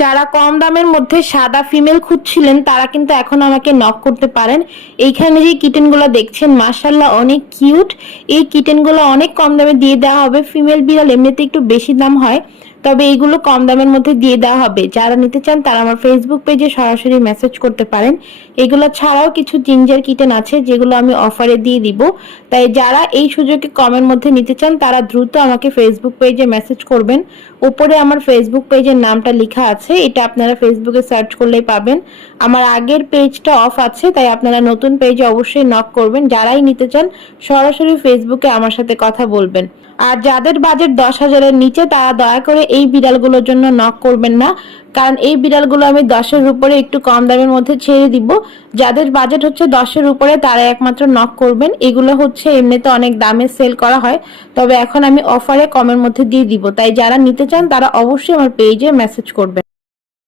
যারা কম দামের মধ্যে সাদা ফিমেল খুঁজছিলেন তারা কিন্তু এখন আমাকে নক করতে পারেন। এইখানে যে কিটেনগুলো দেখছেন মাশাআল্লাহ অনেক কিউট। এই কিটেনগুলো অনেক কম দামে দিয়ে দেওয়া হবে। ফিমেল বিড়াল এমনিতে একটু বেশি দাম হয়, তবে এইগুলো কম দামের মধ্যে দিয়ে দেওয়া হবে। যারা নিতে চান তারা আমার ফেসবুক পেজে সরাসরি মেসেজ করতে পারেন। এগুলো ছাড়াও কিছু জিঞ্জার কিটেন আছে যেগুলো আমি অফারে দিয়ে দিব। তাই যারা এই সুযোগে কমের মধ্যে নিতে চান তারা দ্রুত আমাকে ফেসবুক পেজে মেসেজ করবেন। উপরে আমার ফেসবুক পেজের নামটা লেখা আছে, এটা আপনারা ফেসবুকে সার্চ করলেই পাবেন। আমার আগের পেজটা অফ আছে, তাই আপনারা নতুন পেজে অবশ্যই নক করবেন। যারাই নিতে চান সরাসরি ফেসবুকে আমার সাথে কথা বলবেন। আর যাদের বাজেট 10,000-এর নিচে তারা দয়া করে এই বিড়ালগুলোর জন্য নক করবেন না, কারণ এই বিড়ালগুলো আমি 10-এর উপরে একটু কম দামের মধ্যে ছেড়ে দিব। যাদের বাজেট হচ্ছে 10-এর উপরে তারা একমাত্র নক করবেন। এগুলো হচ্ছে এমনিতে অনেক দামে সেল করা হয়, তবে এখন আমি অফারে কমের মধ্যে দিয়ে দিব। তাই যারা নিতে চান তারা অবশ্যই আমার পেজে মেসেজ করবেন।